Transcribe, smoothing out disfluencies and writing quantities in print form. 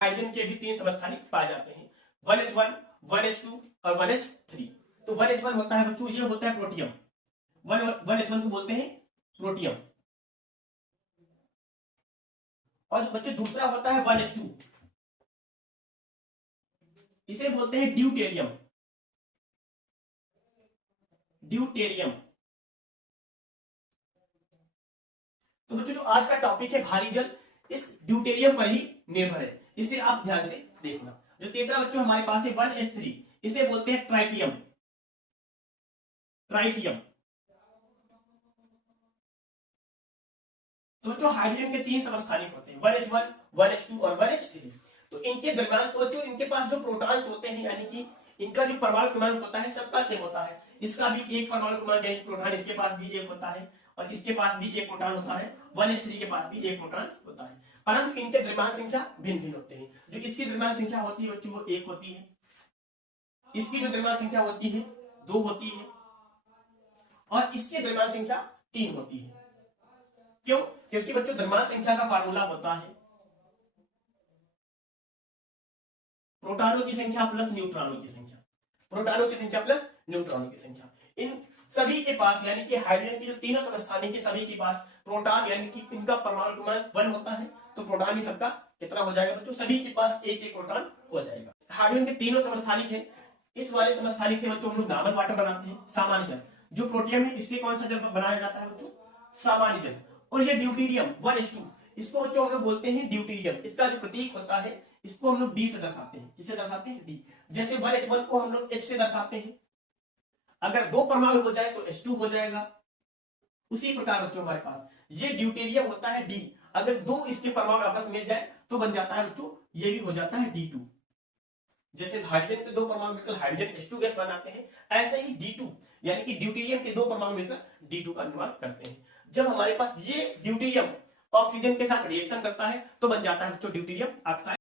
Hydrogen के भी 3 समस्थानिक पाए जाते हैं, 1H1, 1H2 और 1H3। तो 1H1 होता है बच्चों, ये होता है प्रोटियम। 1H1 को बोलते हैं प्रोटियम। और जो बच्चों दूसरा होता है 1H2, इसे बोलते हैं ड्यूटेरियम। ड्यूटेरियम। तो बच्चों जो आज का टॉपिक है भारी जल, इस ड्यूटेरियम पर ही निर्भर है, इसे आप ध्यान से देखना। जो तीसरा बच्चों हमारे पास है 1H3, इसे बोलते हैं ट्राइटियम। ट्राइटियम। तो बच्चों हाइड्रोजन के 3 समस्थानिक होते हैं, 1H1, 1H2 और 1H3। तो इनके दरमियान तो बच्चों इनके पास जो प्रोटॉन्स होते हैं, यानी कि इनका जो परमाणु क्रमांक होता है सबका सेम होता है। इसका भी एक परमाणु क्रमांक यानी प्रोटॉन इसके पास भी एक होता है और इसके पास भी एक प्रोटॉन होता है, 1H3 के पास भी एक प्रोटॉन होता है, परंतु इनके द्रव्यमान संख्या भिन्न भिन्न होते हैं। जो इसकी द्रव्यमान संख्या होती है बच्चों वो 1 होती है, इसकी जो द्रव्यमान संख्या होती है 2 होती है और इसकी द्रव्यमान संख्या 3 होती है। क्यों? क्योंकि बच्चों द्रव्यमान संख्या का फार्मूला होता है प्रोटॉनों की संख्या प्लस न्यूट्रॉनों की संख्या। प्रोटॉनों की संख्या प्लस न्यूट्रॉनों की संख्या। इन सभी के पास यानी कि हाइड्रोजन की जो तीनों समस्थानिक के सभी के पास प्रोटॉन यानी कि इनका परमाणु क्रमांक 1 होता है, तो प्रोटॉन भी सबका कितना हो जाएगा बच्चों? सभी के पास एक एक प्रोटॉन हो जाएगा। हाइड्रोजन के तीनों समस्थानिक है, इस वाले समस्थानिक से बच्चों हम लोग नॉर्मल वाटर बनाते हैं, सामान्य जल। जो प्रोटियम है इससे कौन सा जल बनाया जाता है बच्चों? सामान्य जल। और ये ड्यूटेरियम 1H2, इसको बच्चों हम लोग बोलते हैं ड्यूटेरियम। इसका जो प्रतीक होता है इसको हम लोग डी से दर्शाते हैं। किससे दर्शाते हैं? डी। जैसे 1H1 को हम लोग H से दर्शाते हैं, अगर 2 परमाणु हो जाए तो H2 हो जाएगा। उसी प्रकार बच्चों हमारे पास ये ड्यूटेरियम होता है डी, अगर 2 इसके परमाणु आपस में मिल जाए तो बन जाता है बच्चों, ये भी हो जाता है D2। जैसे हाइड्रोजन के 2 परमाणु मिलकर हाइड्रोजन H2 गैस बनाते हैं, ऐसे ही D2 यानी कि ड्यूटेरियम के 2 परमाणु मिलकर D2 का निर्माण करते हैं। जब हमारे पास ये ड्यूटेरियम ऑक्सीजन के साथ रिएक्शन करता है तो बन जाता है बच्चों ड्यूटेरियम ऑक्साइड।